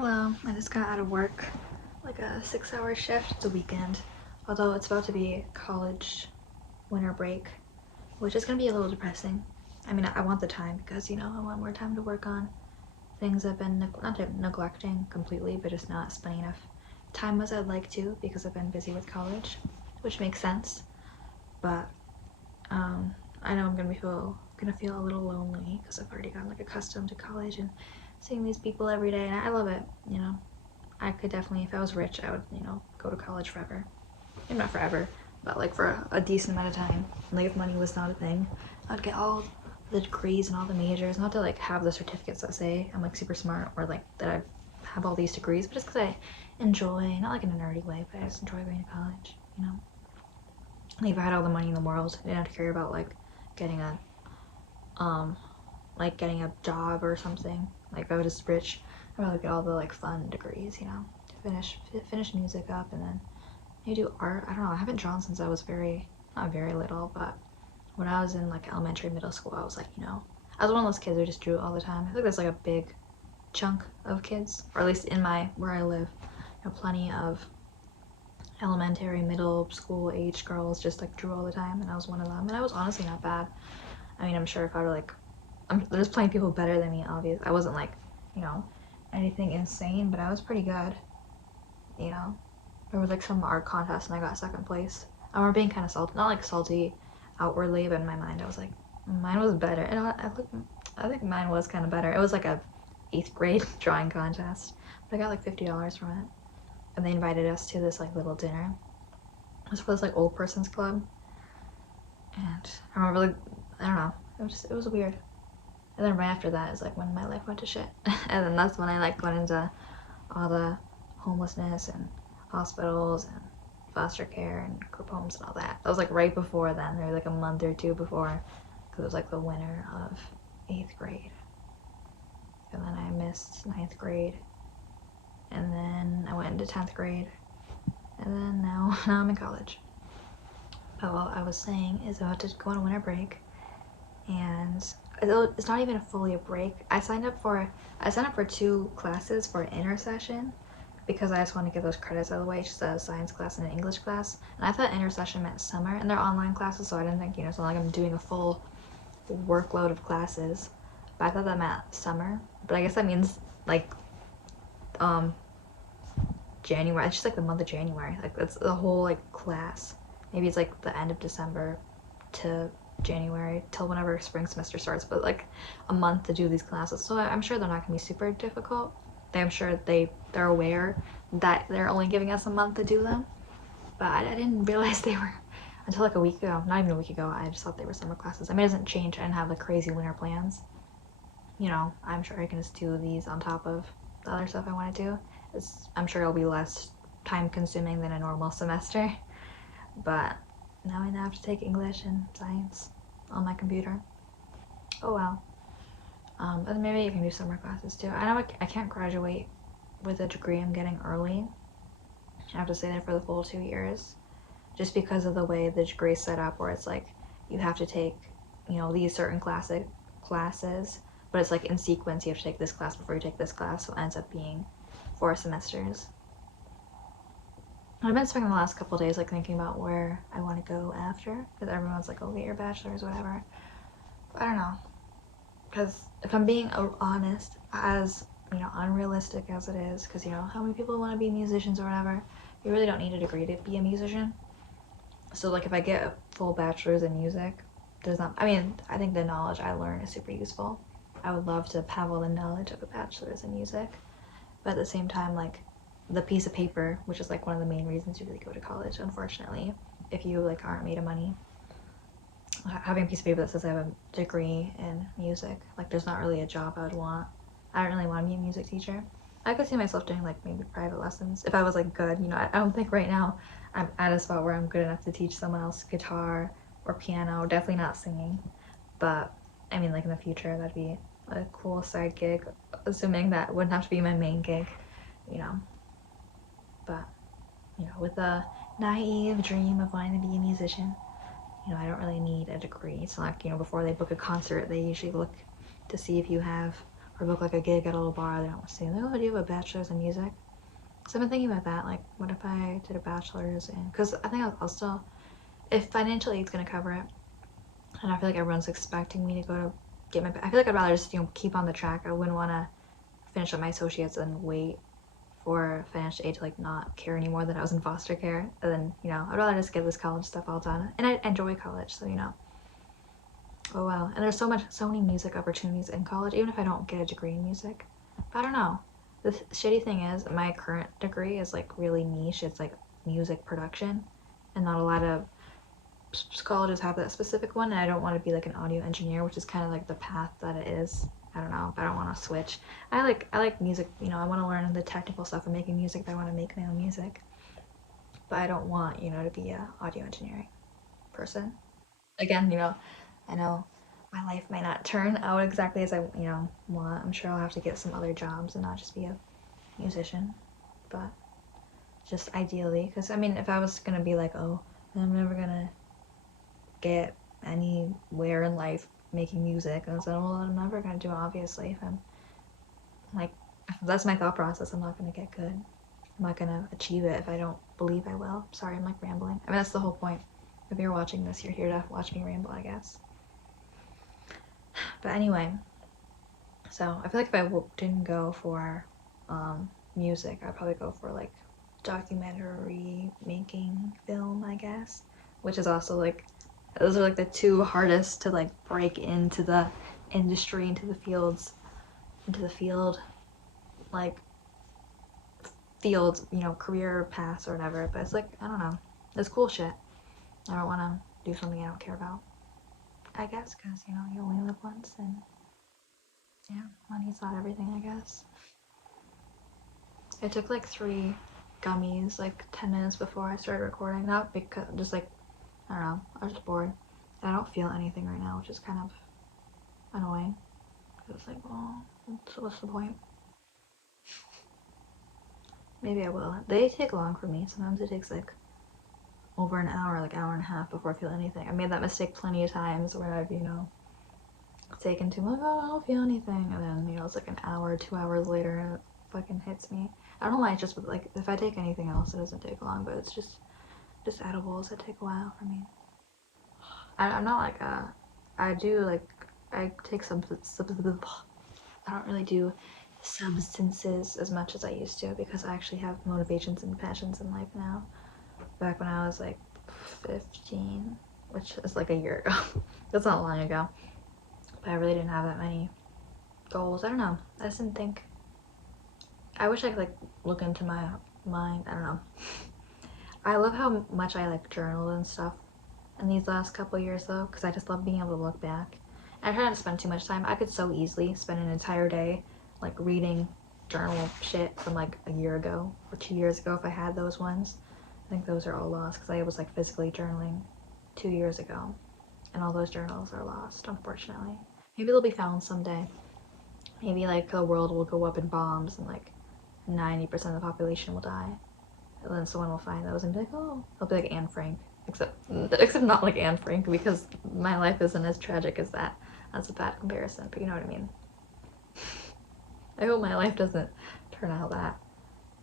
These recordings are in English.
Hello, I just got out of work, like a 6-hour shift. It's a weekend, although it's about to be college winter break, which is gonna be a little depressing. I mean, I want the time because, I want more time to work on things I've been not neglecting completely, but just not spending enough time as I'd like to because I've been busy with college, which makes sense. But I know I'm gonna feel a little lonely because I've already gotten like accustomed to college and seeing these people every day, and I love it. I could definitely, if I was rich, I would, go to college forever. Maybe not forever, but like for a decent amount of time. Like if money was not a thing, I'd get all the degrees and all the majors. Not to like have the certificates that say I'm like super smart or like that I have all these degrees, but just because I enjoy, not like in a nerdy way, but I just enjoy going to college. Like if I had all the money in the world, I didn't have to care about like getting a getting a job or something. Like if I was just rich, I'd rather get all the like fun degrees, to finish music up and then maybe do art. I don't know. I haven't drawn since I was not very little, but when I was in like elementary, middle school, I was like, I was one of those kids who just drew all the time. I think that's like a big chunk of kids, or at least in where I live, plenty of elementary, middle school age girls just like drew all the time, and I was one of them. And I was honestly not bad. I mean, I'm sure if I were like there's plenty of people better than me, obviously. I wasn't like, anything insane, but I was pretty good, you know. There was like some art contest and I got second place. I remember being kind of salty, not like salty outwardly, but in my mind I was like, mine was better. And I think mine was kind of better. It was like a 8th grade drawing contest, but I got like $50 from it. And they invited us to this like little dinner. It was for this like old person's club. And I remember like, I don't know, it was weird. And then right after that is like when my life went to shit. And then that's when I like went into all the homelessness and hospitals and foster care and group homes and all that. That was like right before then, maybe like a month or two before, because it was like the winter of 8th grade. And then I missed 9th grade. And then I went into 10th grade. And then now I'm in college. But what I was saying is about to go on a winter break, and it's not even fully a break. I signed up for 2 classes for an intersession because I just want to get those credits out of the way. It's just a science class and an English class. And I thought intersession meant summer, and they're online classes, so I didn't think, it's not like I'm doing a full workload of classes. But I thought that meant summer. But I guess that means like January. It's just like the month of January. Like that's the whole like class. Maybe it's like the end of December to January till whenever spring semester starts, but like a month to do these classes. So I'm sure they're not gonna be super difficult. I'm sure they're aware that they're only giving us a month to do them. But I didn't realize they were until like a week ago. Not even a week ago. I just thought they were summer classes. I mean, it doesn't change. I didn't have like crazy winter plans. I'm sure I can just do these on top of the other stuff I want to do. I'm sure it'll be less time consuming than a normal semester. But now I have to take English and science on my computer. Oh well. But maybe you can do summer classes too. I know I can't graduate with a degree I'm getting early. I have to stay there for the full 2 years, just because of the way the degree is set up, where it's like you have to take, these certain classes, but it's like in sequence. You have to take this class before you take this class, so it ends up being 4 semesters. I've been spending the last couple of days like thinking about where I want to go after, because everyone's like, oh, get your bachelor's, whatever. But I don't know, because if I'm being honest, as unrealistic as it is, because how many people want to be musicians or whatever, you really don't need a degree to be a musician. So like if I get a full bachelor's in music, I think the knowledge I learn is super useful. I would love to have all the knowledge of a bachelor's in music, but at the same time, like the piece of paper, which is like one of the main reasons you really go to college, unfortunately, if you like aren't made of money, having a piece of paper that says I have a degree in music, like there's not really a job I would want. I don't really want to be a music teacher. I could see myself doing like maybe private lessons if I was like good. I don't think right now I'm at a spot where I'm good enough to teach someone else guitar or piano. Definitely not singing, but I mean like in the future that'd be a cool side gig, assuming that wouldn't have to be my main gig, but with a naive dream of wanting to be a musician, I don't really need a degree. It's not like, before they book a concert, they usually look to see if you have or book like a gig at a little bar they don't want to see. Like, oh, do you have a bachelor's in music? So I've been thinking about that. Like, what if I did a bachelor's in? Because I think I'll still, if financial aid's gonna cover it, and I feel like everyone's expecting me to go to get my. I feel like I'd rather just keep on the track. I wouldn't want to finish up my associates and wait for financial aid to like not care anymore that I was in foster care. And then I'd rather just get this college stuff all done. And I enjoy college, so Oh wow, and there's so many music opportunities in college, even if I don't get a degree in music. But I don't know. The shitty thing is, my current degree is like really niche. It's like music production, and not a lot of colleges have that specific one. And I don't want to be like an audio engineer, which is kind of like the path that it is. I don't know, but I don't want to switch. I like music. I want to learn the technical stuff of making music. But I want to make my own music, but I don't want to be a audio engineering person. Again, I know my life might not turn out exactly as I, want. I'm sure I'll have to get some other jobs and not just be a musician, but just ideally, because I mean, if I was gonna be like, oh, I'm never gonna get anywhere in life making music, and so well, I'm never gonna do it. Obviously, if I'm like, if that's my thought process, I'm not gonna get good. I'm not gonna achieve it if I don't believe I will. Sorry, I'm like rambling. I mean, that's the whole point. If you're watching this, you're here to watch me ramble, I guess. But anyway, so I feel like if I didn't go for music, I'd probably go for like documentary making film, I guess, which is also like those are like the two hardest to like break into the industry, into the field, like career paths or whatever. But it's like I don't know, it's cool shit. I don't want to do something I don't care about. I guess because you only live once, and yeah, money's not everything, I guess. I took like 3 gummies like 10 minutes before I started recording. Not because just like I don't know, I was just bored. And I don't feel anything right now, which is kind of annoying. It's like, oh, so what's the point? Maybe I will. They take long for me. Sometimes it takes like over an hour, like hour and a half before I feel anything. I made that mistake plenty of times where I've, taken too long, oh, I don't feel anything. And then, it's like an hour, 2 hours later, and it fucking hits me. I don't know why, it's just like, if I take anything else, it doesn't take long, but it's just edibles that take a while for me. I'm not like, I do like, I take some, I don't really do substances as much as I used to because I actually have motivations and passions in life now. Back when I was like 15, which is like a year ago. That's not long ago. But I really didn't have that many goals. I don't know. I just didn't think. I wish I could like look into my mind. I don't know. I love how much I like journal and stuff in these last couple years though, because I just love being able to look back. And I try not to spend too much time. I could so easily spend an entire day like reading journal shit from like a year ago or 2 years ago if I had those ones. I think those are all lost because I was like physically journaling 2 years ago, and all those journals are lost, unfortunately. Maybe they'll be found someday. Maybe like the world will go up in bombs and like 90% of the population will die, and then someone will find those and be like, oh, they'll be like Anne Frank, except not like Anne Frank because my life isn't as tragic as that. That's a bad comparison, but you know what I mean. I hope my life doesn't turn out that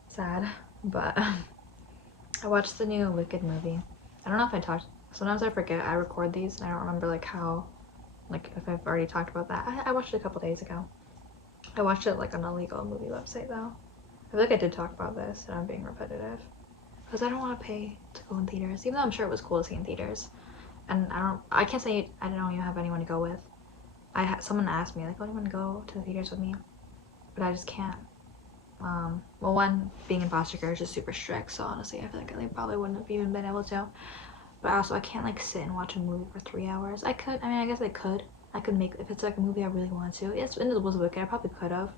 sad, but I watched the new Wicked movie. I don't know if I talked. Sometimes I forget I record these and I don't remember like how, like if I've already talked about that. I watched it a couple days ago. I watched it like on a legal movie website though. I feel like I did talk about this and I'm being repetitive because I don't want to pay to go in theaters, even though I'm sure it was cool to see in theaters. And I can't say I don't know you have anyone to go with. Someone asked me like, oh, do you want to go to the theaters with me? But I just can't. Well, one, being in foster care is just super strict, so honestly, I feel like I probably wouldn't have even been able to. But also, I can't like sit and watch a movie for 3 hours. I could. I mean, I guess I could. I could make if it's like a movie I really wanted to. Yes, it was Wicked. I probably could have,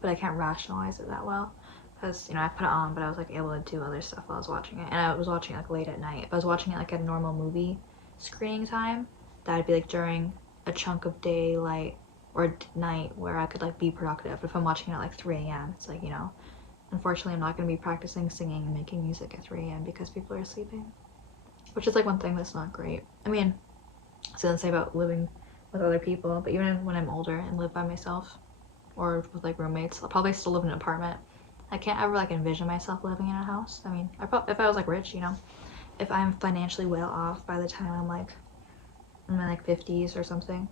but I can't rationalize it that well because I put it on, but I was like able to do other stuff while I was watching it, and I was watching it like late at night. If I was watching it like at a normal movie screening time, that'd be like during a chunk of daylight or night where I could like be productive. If I'm watching it at like 3 a.m., it's like unfortunately I'm not going to be practicing singing and making music at 3 a.m. because people are sleeping, which is like one thing that's not great. I mean, I didn't say about living with other people, but even when I'm older and live by myself, or with like roommates. I'll probably still live in an apartment. I can't ever like envision myself living in a house. I mean, if I was like rich, if I'm financially well off by the time I'm like in my like 50s or something.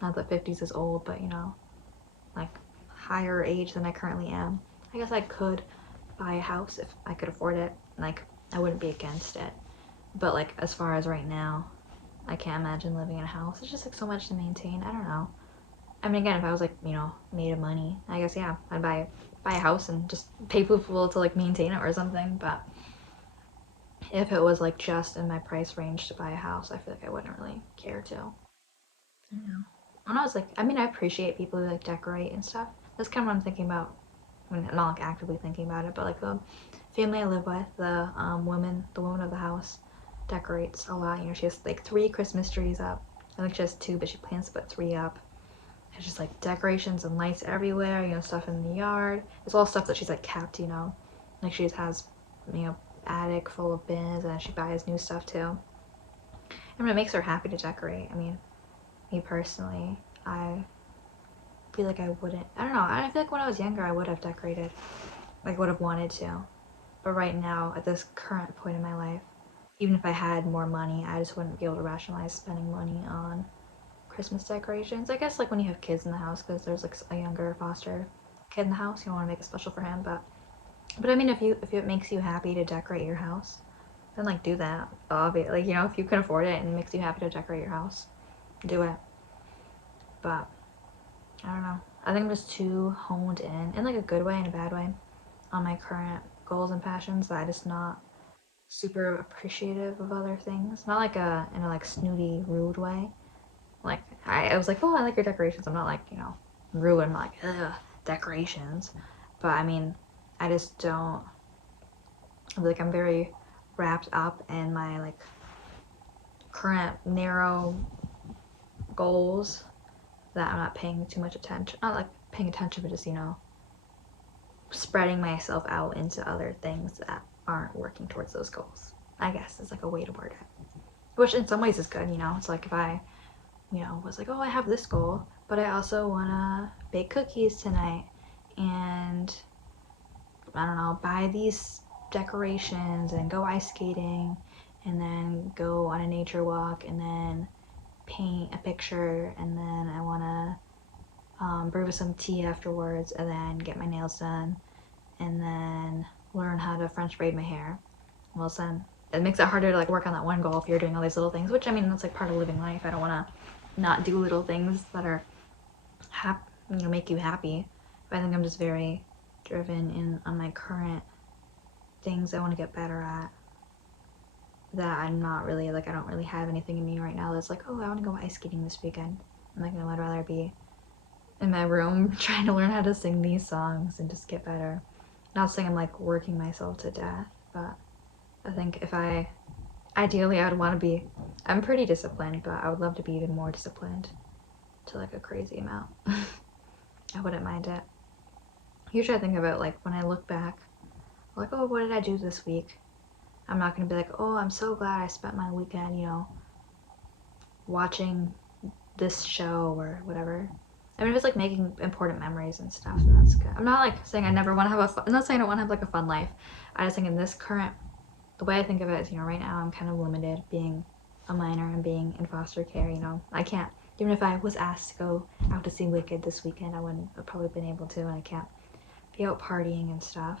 Not that 50s is old, but like higher age than I currently am. I guess I could buy a house if I could afford it. Like I wouldn't be against it. But like as far as right now, I can't imagine living in a house. It's just like so much to maintain. I don't know. I mean, again, if I was like made of money, I guess yeah, I'd buy a house and just pay people to like maintain it or something. But if it was like just in my price range to buy a house, I feel like I wouldn't really care to. I don't know. When I was like, I mean, I appreciate people who like decorate and stuff. That's kind of what I'm thinking about. I mean, I'm not like actively thinking about it, but like the family I live with, the woman of the house, decorates a lot. She has like 3 Christmas trees up. I think she has 2, but she plans to put 3 up. It's just like decorations and lights everywhere. Stuff in the yard. It's all stuff that she's like kept. Like she has, you know, attic full of bins, and she buys new stuff too. I mean, it makes her happy to decorate. I mean, me personally, I feel like I wouldn't. I don't know. I feel like when I was younger, I would have decorated. Like, would have wanted to. But right now, at this current point in my life, even if I had more money, I just wouldn't be able to rationalize spending money on Christmas decorations. I guess like when you have kids in the house, because there's like a younger foster kid in the house, you want to make it special for him. But I mean, if it makes you happy to decorate your house, then like do that. Obviously, like if you can afford it and it makes you happy to decorate your house, do it. But I don't know. I think I'm just too honed in like a good way and a bad way, on my current goals and passions that I just not super appreciative of other things. Not like in a like snooty, rude way. Like I was like, oh, I like your decorations. I'm not like rude. I'm not like ugh decorations. But I mean, I just don't. Like I'm very wrapped up in my like current narrow goals that I'm not paying too much attention. Not like paying attention, but just spreading myself out into other things that aren't working towards those goals. I guess is like a way to word it. Which in some ways is good. It's like if I was like, oh, I have this goal, but I also wanna bake cookies tonight, and I don't know, buy these decorations and go ice skating, and then go on a nature walk, and then paint a picture, and then I wanna brew some tea afterwards, and then get my nails done, and then learn how to French braid my hair. Well, then it makes it harder to like work on that one goal if you're doing all these little things. Which I mean, that's like part of living life. I don't want to not do little things that are make you happy. But I think I'm just very driven in on my current things I want to get better at. That I'm not really like I don't really have anything in me right now that's like, oh, I want to go ice skating this weekend. I'm like, no, I'd rather be in my room trying to learn how to sing these songs and just get better. Not saying I'm like working myself to death, but I think ideally I would want to be, I'm pretty disciplined, but I would love to be even more disciplined to like a crazy amount. I wouldn't mind it. Usually I think about like when I look back, like, oh, what did I do this week? I'm not going to be like, oh, I'm so glad I spent my weekend, watching this show or whatever. I mean, if it's like making important memories and stuff, then that's good. I'm not like saying I never want to have I'm not saying I don't want to have like a fun life. I just think in this current, the way I think of it is, right now I'm kind of limited being a minor and being in foster care, I can't, even if I was asked to go out to see Wicked this weekend, I wouldn't have probably been able to, and I can't be out partying and stuff.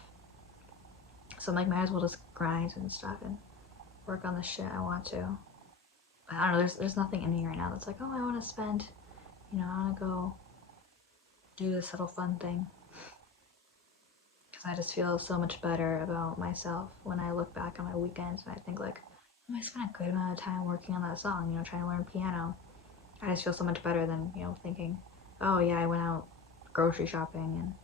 So I'm like, might as well just grind and stuff and work on the shit I want to. But I don't know, there's nothing in me right now that's like, oh, I want to spend, I want to go do this little fun thing. Because I just feel so much better about myself when I look back on my weekends and I think like, oh, I spent a good amount of time working on that song, trying to learn piano. I just feel so much better than, thinking, oh yeah, I went out grocery shopping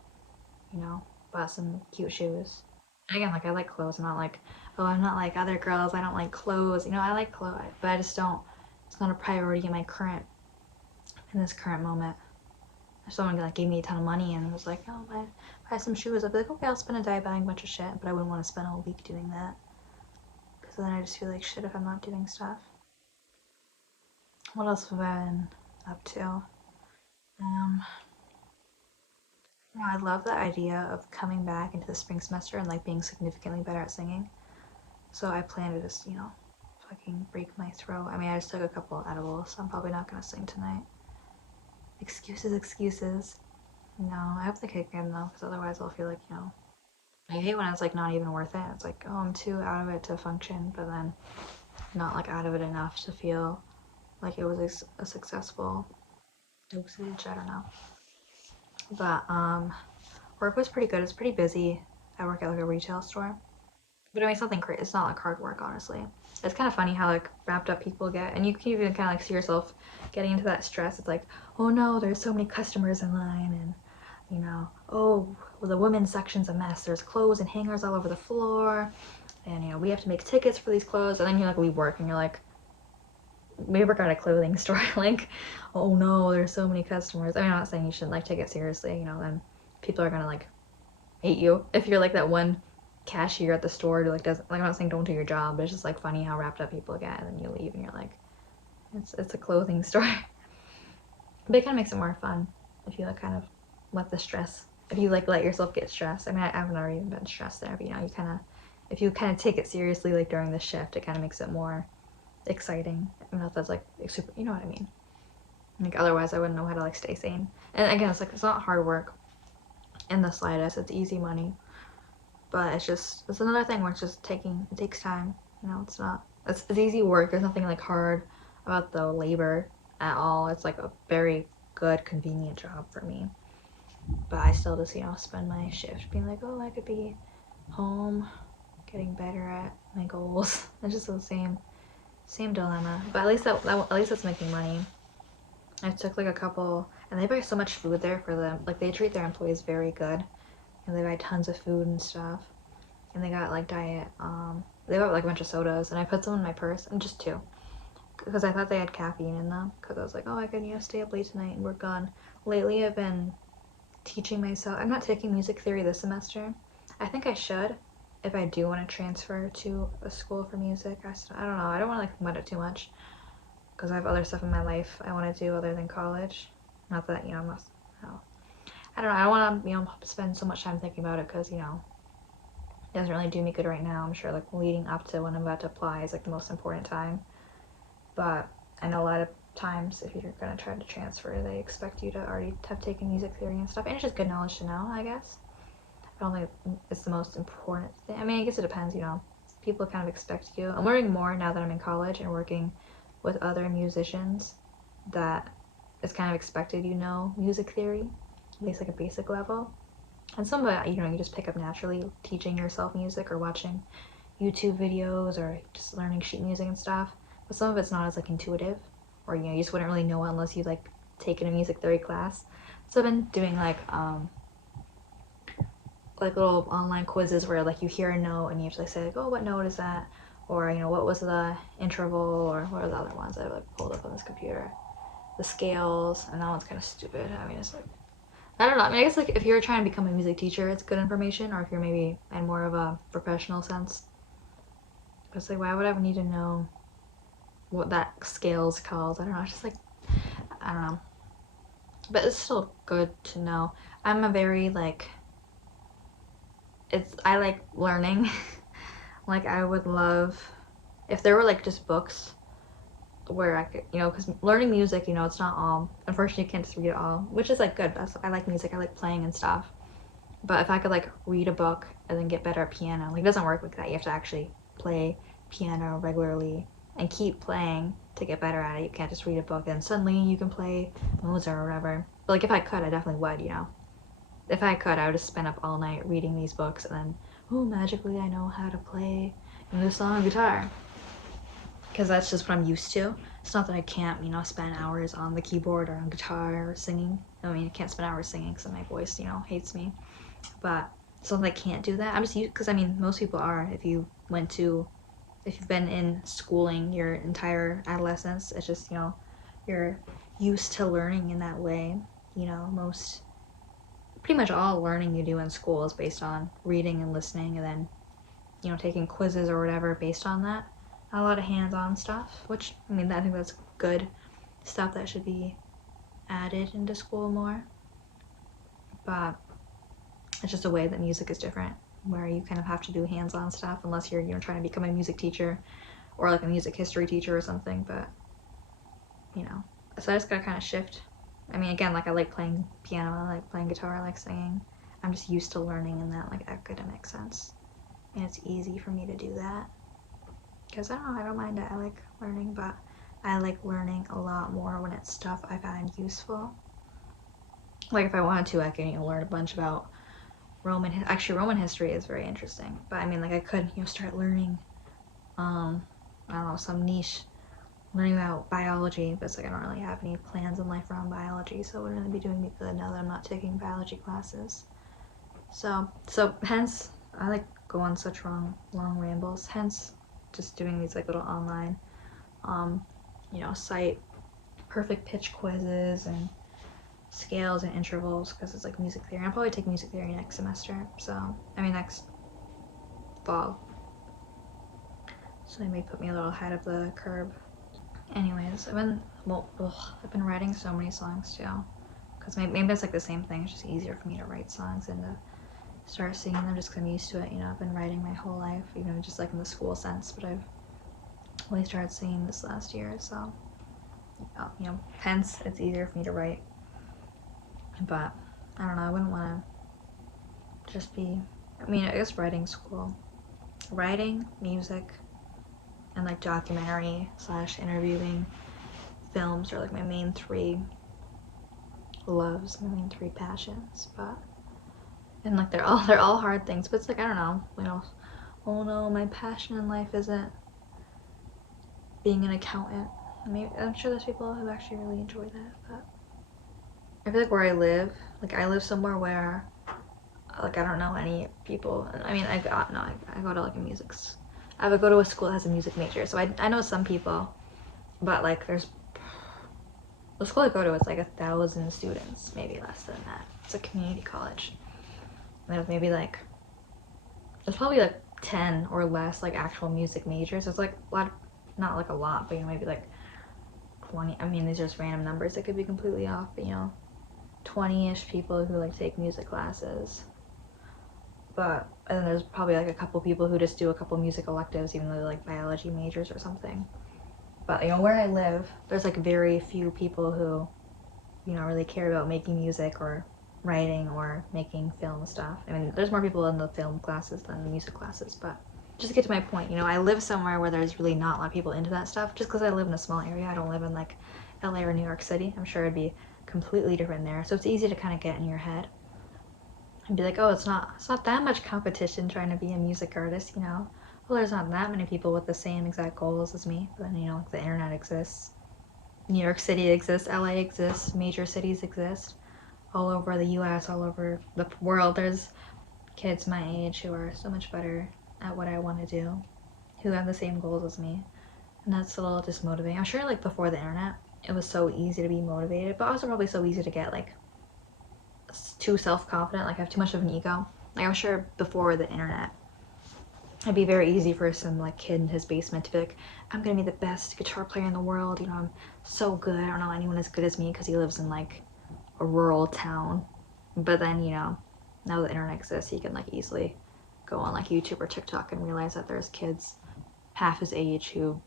and, bought some cute shoes. And again, like I like clothes. I'm not like, oh, I'm not like other girls. I don't like clothes. I like clothes, but I just don't. It's not a priority in this current moment. If someone like gave me a ton of money and was like, oh, buy some shoes, I'd be like, okay, I'll spend a day buying a bunch of shit, but I wouldn't want to spend a whole week doing that. Because then I just feel like shit if I'm not doing stuff. What else have I been up to? Um, I love the idea of coming back into the spring semester and like being significantly better at singing. So I plan to just, fucking break my throat. I mean, I just took a couple of edibles, so I'm probably not gonna sing tonight. Excuses, excuses. No, I hope they kick in though, because otherwise I'll feel like, I hate when it's like not even worth it. It's like, oh, I'm too out of it to function, but then not like out of it enough to feel like it was a successful dosage. I don't know. But work was pretty good. It's pretty busy. I work at like a retail store. But I mean, something crazy. It's not like hard work, honestly. It's kind of funny how like wrapped up people get, and you can even kind of like see yourself getting into that stress. It's like, oh no, there's so many customers in line, and oh, well, the women's section's a mess. There's clothes and hangers all over the floor, and we have to make tickets for these clothes. And then you like leave work, and you're like, we work at a clothing store. Like, oh no, there's so many customers. I mean, I'm not saying you shouldn't like take it seriously. Then people are gonna like hate you if you're like that one cashier at the store who like doesn't like. I'm not saying don't do your job, but it's just like funny how wrapped up people get, and then you leave and you're like, it's a clothing store. But it kind of makes it more fun if you like kind of let the stress, if you like let yourself get stressed. I mean, I've never even been stressed there, but you kind of, if you kind of take it seriously like during the shift, it kind of makes it more exciting. I don't know if that's like super, you know what I mean? Like otherwise I wouldn't know how to like stay sane. And again, it's like it's not hard work in the slightest. It's easy money. But it's another thing where it takes time. It's not, it's easy work. There's nothing like hard about the labor at all. It's like a very good, convenient job for me. But I still just, spend my shift being like, oh, I could be home, getting better at my goals. It's just the same dilemma. But at least it's making money. I took like a couple, and they buy so much food there for them. Like they treat their employees very good, and they buy tons of food and stuff. And they got like diet. They got like a bunch of sodas, and I put some in my purse, and just two, because I thought they had caffeine in them. Because I was like, oh, I can stay up late tonight and work on. Lately, I've been teaching myself. I'm not taking music theory this semester. I think I should, if I do want to transfer to a school for music. I don't know. I don't want to like think about it too much, because I have other stuff in my life I want to do other than college. Not that I'm not. No. I don't know. I don't want to spend so much time thinking about it, because it doesn't really do me good right now. I'm sure like leading up to when I'm about to apply is like the most important time. But I know a lot of times if you're gonna try to transfer, they expect you to already have taken music theory and stuff, and it's just good knowledge to know, I guess. I don't think it's the most important thing. I mean, I guess it depends. People kind of expect you. I'm learning more now that I'm in college and working with other musicians, that it's kind of expected music theory, at least like a basic level. And some of it, you just pick up naturally, teaching yourself music or watching YouTube videos or just learning sheet music and stuff. But some of it's not as like intuitive, or you just wouldn't really know it unless you like taken a music theory class. So I've been doing like little online quizzes where like you hear a note and you have to like say like, oh, what note is that? Or what was the interval, or what are the other ones I've like pulled up on this computer? The scales, and that one's kind of stupid. I mean, it's like, I don't know. I mean, I guess like if you're trying to become a music teacher, it's good information, or if you're maybe in more of a professional sense. But it's like, why would I need to know what that scale's called? I don't know. It's just like, I don't know. But it's still good to know. I'm a very like, I like learning. Like I would love if there were like just books where I could, because learning music, it's not all. Unfortunately, you can't just read it all, which is like good. I like music. I like playing and stuff. But if I could like read a book and then get better at piano, like it doesn't work like that. You have to actually play piano regularly and keep playing to get better at it. You can't just read a book and suddenly you can play Mozart or whatever. But like if I could, I definitely would. If I could, I would just spend up all night reading these books and then, oh, magically I know how to play this song on guitar. Because that's just what I'm used to. It's not that I can't, spend hours on the keyboard or on guitar or singing. I mean, I can't spend hours singing because my voice, hates me. But it's not that I can't do that. I'm just used, because I mean, most people are. If you've been in schooling your entire adolescence, it's just, you're used to learning in that way. Pretty much all learning you do in school is based on reading and listening, and then, taking quizzes or whatever based on that. A lot of hands-on stuff, which, I mean, I think that's good stuff that should be added into school more. But It's just a way that music is different, where you kind of have to do hands-on stuff unless you're, trying to become a music teacher or like a music history teacher or something. But so I just gotta kind of shift. I mean, again, like I like playing piano, I like playing guitar, I like singing. I'm just used to learning in that like academic sense, and it's easy for me to do that because I don't know, I don't mind it. I like learning, but I like learning a lot more when it's stuff I find useful. Like if I wanted to, I can learn a bunch about Roman history is very interesting. But I mean, like I could start learning, I don't know, some niche, learning about biology. But it's like I don't really have any plans in life around biology, so it wouldn't really be doing me good now that I'm not taking biology classes. So hence I like go on such long rambles. Hence, just doing these like little online, site perfect pitch quizzes and scales and intervals because it's like music theory. I'll probably take music theory next semester. So next fall. So they may put me a little ahead of the curve. Anyways, I've been writing so many songs too. Because maybe it's like the same thing. It's just easier for me to write songs and to start singing them just because I'm used to it. I've been writing my whole life, even just like in the school sense. But I've only started singing this last year, so hence it's easier for me to write. But I don't know. I wouldn't want to just be. I guess writing's cool. Writing, music, and like documentary / interviewing, films are like my main three loves, my main three passions. But and like they're all hard things. But it's like I don't know. Oh no, my passion in life isn't being an accountant. I'm sure there's people who actually really enjoy that, but I feel like where I live somewhere where like I don't know any people. I go to like I would go to a school that has a music major, so I know some people, but like there's the school I go to, it's like 1,000 students, maybe less than that. It's a community college. And there's maybe like there's probably like 10 or less like actual music majors. It's like a lot, not like a lot, but maybe like 20. These are just random numbers. It could be completely off, but 20-ish people who like take music classes. But and then there's probably like a couple people who just do a couple music electives, even though they're like biology majors or something. But where I live, there's like very few people who really care about making music or writing or making film stuff. There's more people in the film classes than the music classes, but just to get to my point, I live somewhere where there's really not a lot of people into that stuff. Just because I live in a small area, I don't live in like LA or New York City. I'm sure it'd be completely different there. So it's easy to kind of get in your head and be like, oh, it's not that much competition trying to be a music artist, Well, there's not that many people with the same exact goals as me. But then, like the internet exists. New York City exists, LA exists, major cities exist. All over the US, all over the world, there's kids my age who are so much better at what I want to do, who have the same goals as me. And that's a little dismotivating. I'm sure like before the internet, it was so easy to be motivated, but also probably so easy to get like too self-confident, like have too much of an ego. Like I'm sure before the internet, it'd be very easy for some like kid in his basement to be like, I'm gonna be the best guitar player in the world, I'm so good, I don't know anyone as good as me, because he lives in like a rural town. But then now the internet exists, he can like easily go on like YouTube or TikTok and realize that there's kids half his age who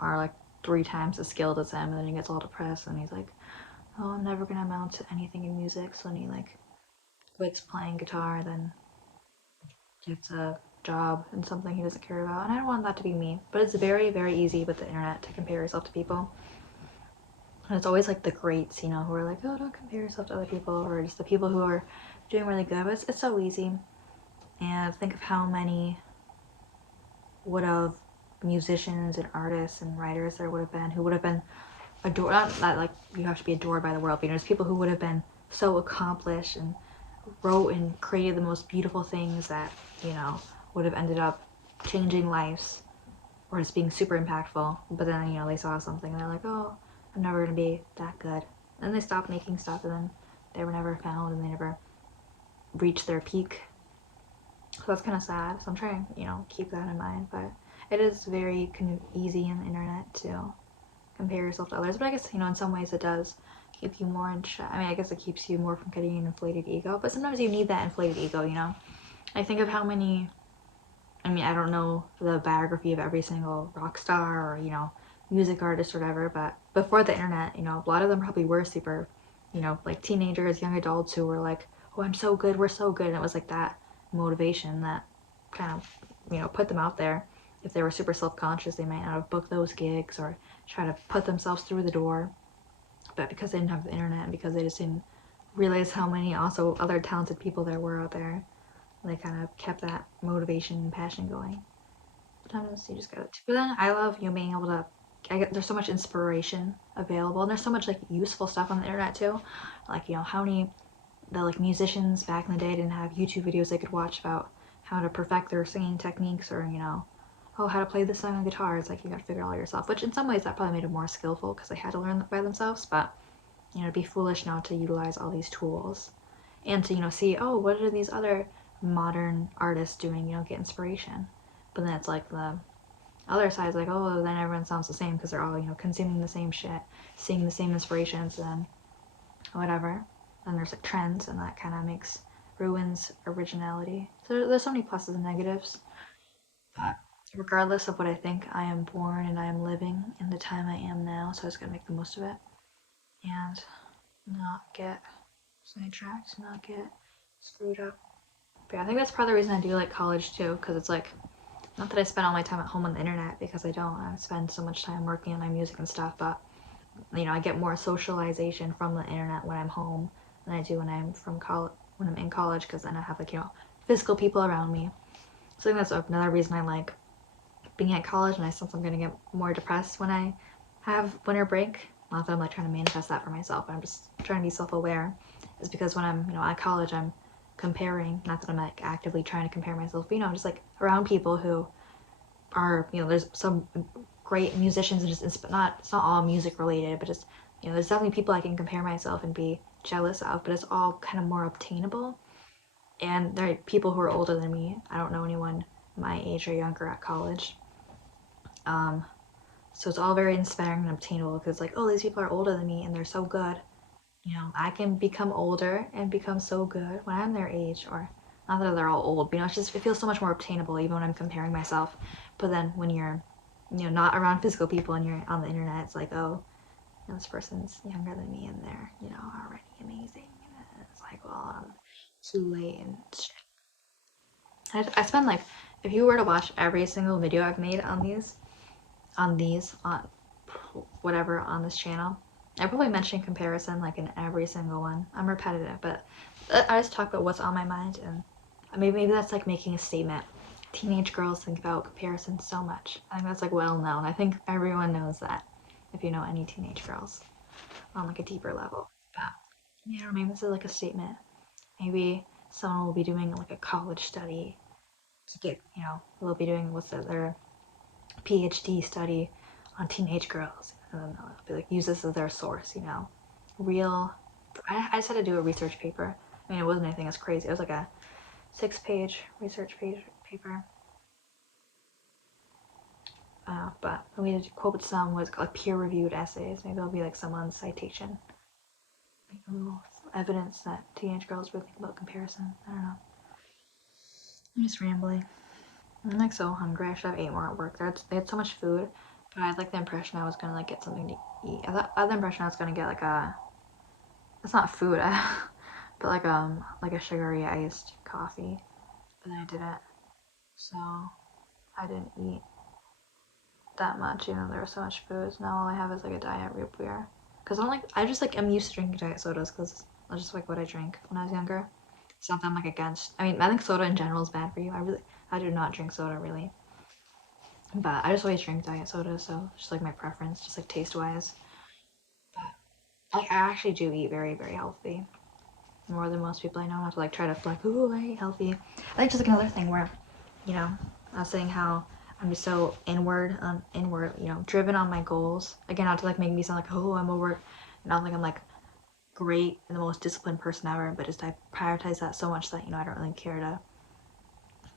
are like 3 times as skilled as him, and then he gets all depressed and he's like, oh, I'm never gonna amount to anything in music. So then he like quits playing guitar, then gets a job in something he doesn't care about. And I don't want that to be me, but it's very, very easy with the internet to compare yourself to people. And it's always like the greats, who are like, oh, don't compare yourself to other people, or just the people who are doing really good. But it's so easy. And think of how many musicians and artists and writers there would have been who would have been adored. Not like you have to be adored by the world, but there's people who would have been so accomplished and wrote and created the most beautiful things that would have ended up changing lives or just being super impactful. But then they saw something and they're like, oh, I'm never gonna be that good. And they stopped making stuff, and then they were never found, and they never reached their peak. So that's kind of sad. So I'm trying keep that in mind. But it is very easy on the internet to compare yourself to others. But I guess in some ways it does keep you more in check. I mean, I guess it keeps you more from getting an inflated ego, but sometimes you need that inflated ego, you know? I think of how many, I mean, I don't know the biography of every single rock star or, you know, music artist or whatever, but before the internet, you know, a lot of them probably were super, you know, like teenagers, young adults who were like, oh, I'm so good, we're so good. And it was like that motivation that kind of, you know, put them out there. If they were super self conscious, they might not have booked those gigs or try to put themselves through the door. But because they didn't have the internet and because they just didn't realize how many also other talented people there were out there, they kind of kept that motivation and passion going. Sometimes you just gotta. But then I love, you know, being able to. There's so much inspiration available, and there's so much like useful stuff on the internet too. Like, you know, how many the like musicians back in the day didn't have YouTube videos they could watch about how to perfect their singing techniques, or, you know, oh, how to play this song on guitar. It's like you gotta figure it all yourself. Which in some ways that probably made it more skillful because they had to learn by themselves. But, you know, it'd be foolish now to utilize all these tools and to, you know, see, oh, what are these other modern artists doing, you know, get inspiration. But then it's like the other side is like, oh, then everyone sounds the same because they're all, you know, consuming the same shit, seeing the same inspirations, and then whatever. Then there's like trends, and that kind of ruins originality. So there's so many pluses and negatives. But regardless of what I think, I am born and I am living in the time I am now, so I just gotta make the most of it and not get sidetracked, not get screwed up. But yeah, I think that's part of the reason I do like college too, because it's like, not that I spend all my time at home on the internet, because I don't. I spend so much time working on my music and stuff, but, you know, I get more socialization from the internet when I'm home than I do when I'm from college, when I'm in college, because then I have, like, you know, physical people around me. So I think that's another reason I like being at college, and I sense I'm gonna get more depressed when I have winter break. Not that I'm like trying to manifest that for myself, but I'm just trying to be self-aware. Is because when I'm, you know, at college, I'm comparing. Not that I'm like actively trying to compare myself, but, you know, just like around people who are, you know, there's some great musicians, and just it's not all music related, but just, you know, there's definitely people I can compare myself and be jealous of, but it's all kind of more obtainable. And there are people who are older than me. I don't know anyone my age or younger at college. Um, so it's all very inspiring and obtainable because, like, oh, these people are older than me and they're so good. You know, I can become older and become so good when I'm their age, or not that they're all old, but, you know, it's just, it feels so much more obtainable even when I'm comparing myself. But then when you're, you know, not around physical people and you're on the internet, it's like, oh, you know, this person's younger than me and they're, you know, already amazing. And it's like, well, I'm too late and shit. I spend like, if you were to watch every single video I've made on on whatever on this channel, I probably mention comparison like in every single one. I'm repetitive, but I just talk about what's on my mind, and maybe that's like making a statement. Teenage girls think about comparison so much. I think that's like well known. I think everyone knows that if you know any teenage girls on like a deeper level. But yeah, maybe this is like a statement. Maybe someone will be doing like a college study to get, you know, they'll be doing their PhD study on teenage girls, and then they'll be like, use this as their source, you know, real. I just had to do a research paper. I mean, it wasn't anything as crazy. It was like a 6-page research paper. But we had to quote some was like peer-reviewed essays. Maybe it'll be like someone's citation, like a little evidence that teenage girls really think about comparison. I don't know. I'm just rambling. I'm like so hungry. I should have ate more at work. They had so much food, but I had like the impression I was gonna like get something to eat. I had the impression I was gonna get like a, it's not food, but like a sugary iced coffee. But then I didn't, so I didn't eat that much. You know, there was so much food. So now all I have is like a diet root beer. Cause I don't like. I just like I'm used to drinking diet sodas because that's just like what I drank when I was younger. It's not that I'm like against. I mean, I think soda in general is bad for you. I do not drink soda really. But I just always drink diet soda, so it's just like my preference, just like taste wise. But I actually do eat very, very healthy. More than most people I know. Not to like try to like, ooh, I eat healthy. I think just like another thing where, you know, I was saying how I'm just so inward, you know, driven on my goals. Again, not to like make me sound like, oh, I'm over, not like I'm like great and the most disciplined person ever, but just I prioritize that so much that, you know, I don't really care to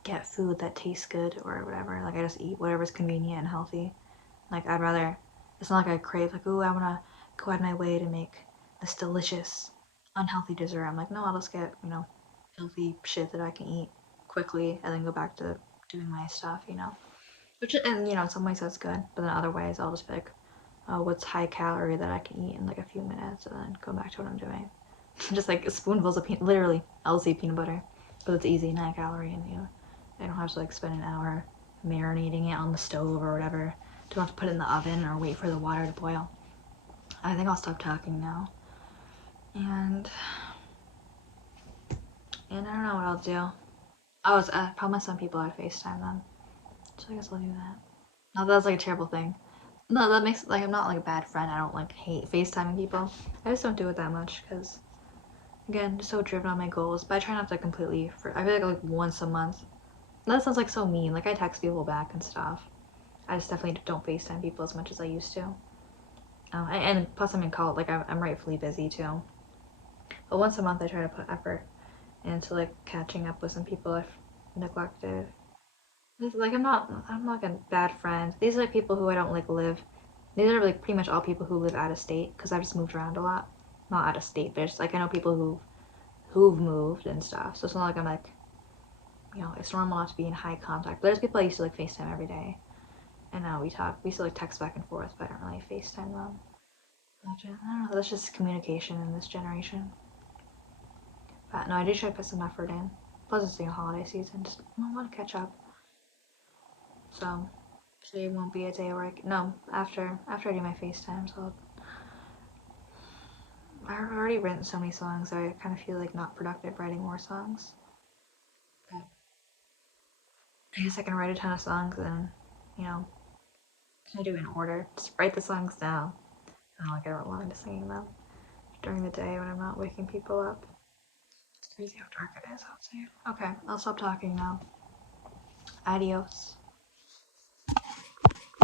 get food that tastes good or whatever. Like I just eat whatever's convenient and healthy. Like I'd rather, it's not like I crave like, oh, I want to go out of my way to make this delicious, unhealthy dessert. I'm like, no, I'll just get, healthy shit that I can eat quickly and then go back to doing my stuff. Which, and in some ways that's good, but then other ways I'll just pick what's high calorie that I can eat in like a few minutes and then go back to what I'm doing. Just like spoonfuls of literally, I'll say peanut butter, but it's easy and high calorie, and I don't have to like spend an hour marinating it on the stove or whatever. Don't have to put it in the oven or wait for the water to boil. I think I'll stop talking now, and I don't know what I'll do. I was promised some people I'd FaceTime them, so I guess I'll do that. No, that's like a terrible thing. No, that makes like I'm not like a bad friend. I don't like hate FaceTiming people. I just don't do it that much because again, just so driven on my goals. But I try not to completely. I feel like once a month. That sounds like so mean. Like I text people back and stuff. I just definitely don't FaceTime people as much as I used to. And plus I'm in college. Like I'm rightfully busy too. But once a month I try to put effort into like catching up with some people I've neglected. Like I'm not a bad friend. These are like people who I don't like live. These are like pretty much all people who live out of state because I've just moved around a lot. Not out of state, but just like I know people who've moved and stuff. So it's not like I'm like it's normal not to be in high contact. But there's people I used to like FaceTime every day, and now we talk. We still like text back and forth, but I don't really FaceTime them. I don't know. That's just communication in this generation. But no, I do try to put some effort in. Plus it's the holiday season. Just I want to catch up. So today won't be a day where no after I do my FaceTime. So I've already written so many songs. I kind of feel like not productive writing more songs. But I guess I can write a ton of songs and you know I do in order. Just write the songs down. And I'll get around to singing them during the day when I'm not waking people up. It's crazy how dark it is outside. Okay, I'll stop talking now. Adios.